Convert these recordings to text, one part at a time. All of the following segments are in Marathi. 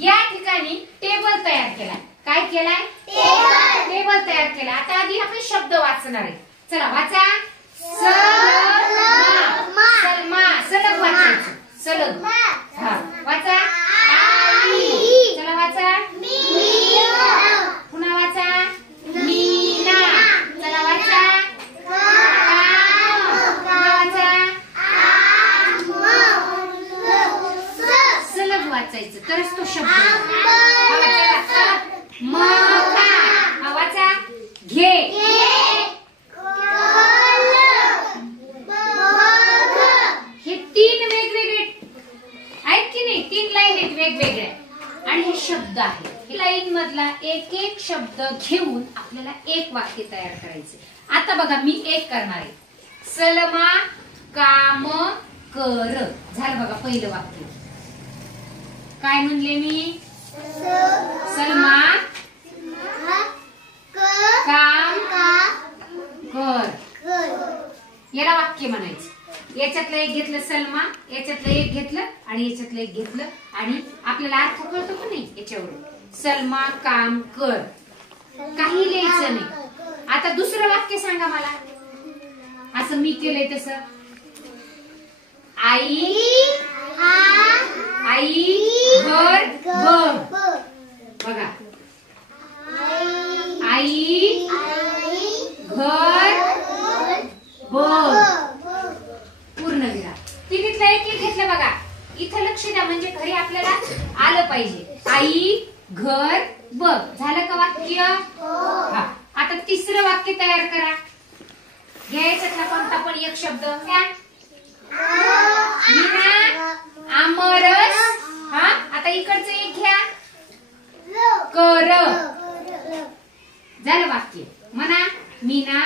या ठिकाणी टेबल तयार केला। काय केलाय? टेबल तयार केला। आता आधी आपण शब्द वाचणार आहे। चला वाचा। सलमा, सलमा, सलग वाचायचं, सलग। हा वाचा। आई, चला वाचा। मीना, पुन्हा वाचा। मीना, चला वाचा। सलग वाचायचं तरच तो शब्द। मका, हा वाचा। घे, हे तीन वेगवेगळे आहेत की नाही? तीन लाईन आहेत वेगवेगळ्या आणि हे शब्द आहे। लाईन मधला एक एक शब्द घेऊन आपल्याला एक वाक्य तयार करायचे। आता बघा मी एक करणार आहे। सलमा काम कर, झालं बघा पहिलं वाक्य। काय म्हणले मी? सलमा काम कर, याला वाक्य म्हणायचं। याच्यातलं एक घेतलं सलमा, याच्यातलं एक घेतलं आणि याच्यातलं एक घेतलं आणि आपल्याला अर्थ कळतो का नाही याच्यावरून? सलमा काम कर, काही लिहायचं नाही। आता दुसरं वाक्य सांगा मला, असं मी केलंय तसं। आई, आई घर बघ, बघा। आई घर बघ, पूर्ण विराम। तिनीतलं एक एक घेतलं बघा। इथं लक्ष द्या म्हणजे घरी आपल्याला आलं पाहिजे। आई घर बघ, झालं का वाक्य? हा, आता तिसरं वाक्य तयार करा। घ्यायच्यातला कोणता पण एक शब्द घ्या। मीना आमरस, हा आता इकडचं एक घ्या। कर, झालं वाक्य। म्हणा मीना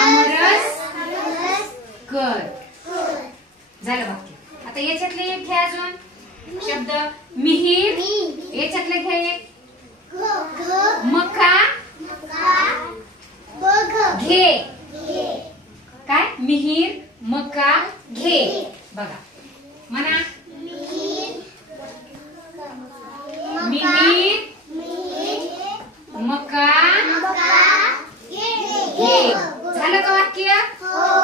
आमरस कर, झालं वाक्य। आता याच्यातले एक घ्या अजून शब्द। मिहीर, याच्यातले घ्या एक। मका घे, काय? मिहीर मका घे, बघा। म्हणा मिहीर मका घे, झालं का वाक्य?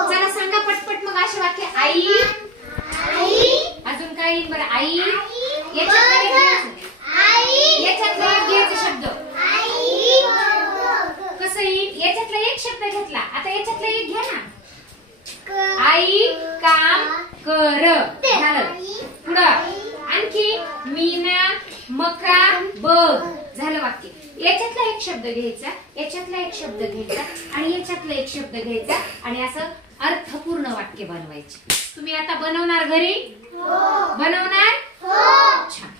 चला सांगा पटपट मग असे वाक्य। आई, अजून काय येईल बरं? आई, याच्यातलं एक घ्यायचं शब्द। कसं येईल? याच्यातला एक शब्द घेतला, आता याच्यातला एक घ्या ना। आई काम कर, झालं। पुढं आणखी मीना मका बघ, झालं वाक्य। याच्यातला एक शब्द घ्यायचा, याच्यातला एक शब्द घ्यायचा आणि याच्यातला एक शब्द घ्यायचा आणि असं अर्थपूर्ण वाक्य बनवायचे। तुम्ही आता बनवणार घरी? बनवणार? छान।